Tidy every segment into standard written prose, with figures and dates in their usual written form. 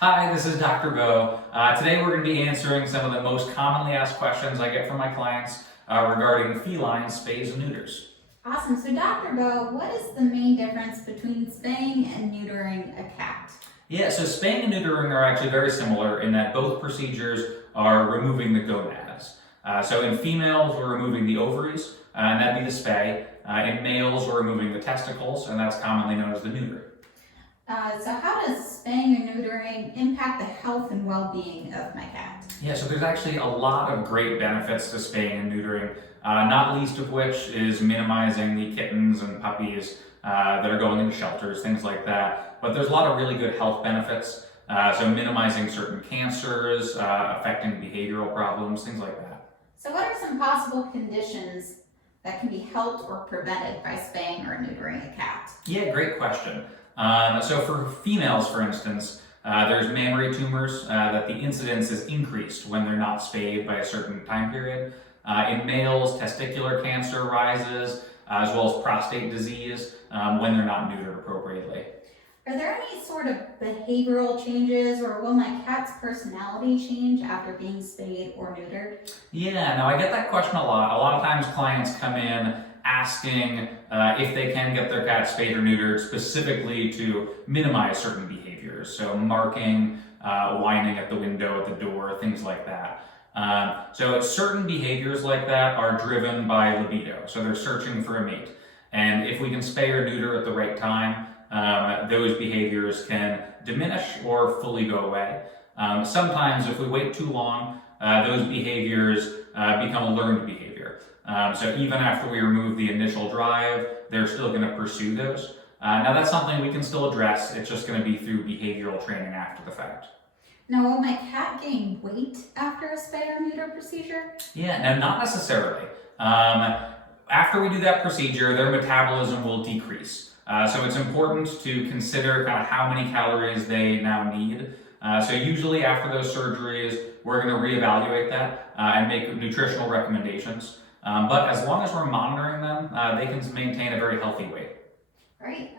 Hi, this is Dr. Bo. Today we're going to be answering some of the most commonly asked questions I get from my clients regarding feline spays and neuters. Awesome. So, Dr. Bo, what is the main difference between spaying and neutering a cat? Yeah, so spaying and neutering are actually very similar in that both procedures are removing the gonads. So in females, we're removing the ovaries, and that'd be the spay. In males, we're removing the testicles, and that's commonly known as the neuter. So, how does spaying and neutering impact the health and well-being of my cat? Yeah, so there's actually a lot of great benefits to spaying and neutering, not least of which is minimizing the kittens and puppies that are going into shelters, things like that. But there's a lot of really good health benefits, so minimizing certain cancers, affecting behavioral problems, things like that. So, what are some possible conditions that can be helped or prevented by spaying or neutering a cat? Yeah, great question. So for females, for instance, there's mammary tumors that the incidence is increased when they're not spayed by a certain time period. In males, testicular cancer rises, as well as prostate disease when they're not neutered appropriately. Are there any sort of behavioral changes, or will my cat's personality change after being spayed or neutered? Yeah, now I get that question a lot. A lot of times clients come in asking if they can get their cat spayed or neutered specifically to minimize certain behaviors. So marking, whining at the window, at the door, things like that. So certain behaviors like that are driven by libido. So they're searching for a mate. And if we can spay or neuter at the right time, those behaviors can diminish or fully go away. Sometimes if we wait too long, those behaviors become a learned behavior. So even after we remove the initial drive, they're still going to pursue those. Now that's something we can still address. It's just going to be through behavioral training after the fact. Now, will my cat gain weight after a spay or neuter procedure? Yeah, now not necessarily. After we do that procedure, their metabolism will decrease. So it's important to consider kind of how many calories they now need. So usually after those surgeries, we're going to reevaluate that and make nutritional recommendations. But as long as we're monitoring them, they can maintain a very healthy weight. Right.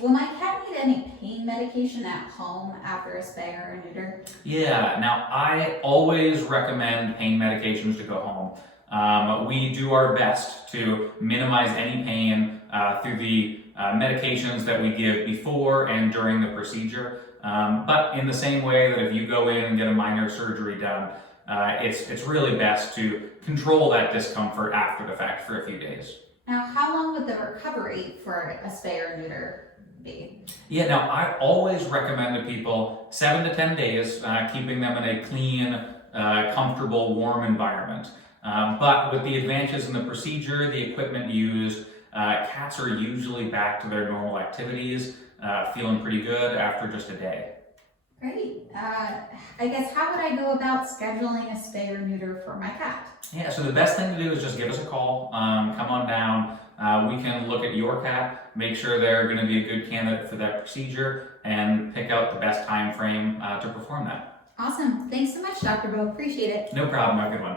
Will my cat need any pain medication at home after a spay or a neuter? Yeah, now I always recommend pain medications to go home. We do our best to minimize any pain through the medications that we give before and during the procedure. But in the same way that if you go in and get a minor surgery done, it's really best to control that discomfort after the fact for a few days. Now, how long would the recovery for a spay or neuter be? Yeah, now I always recommend to people 7 to 10 days, keeping them in a clean, comfortable, warm environment. But with the advances in the procedure, the equipment used, cats are usually back to their normal activities, feeling pretty good after just a day. Great. I guess how would I go about scheduling a spay or neuter for my cat? Yeah, so the best thing to do is just give us a call, come on down. We can look at your cat, make sure they're going to be a good candidate for that procedure, and pick out the best time frame to perform that. Awesome. Thanks so much, Dr. Bo. Appreciate it. No problem. Have a good one.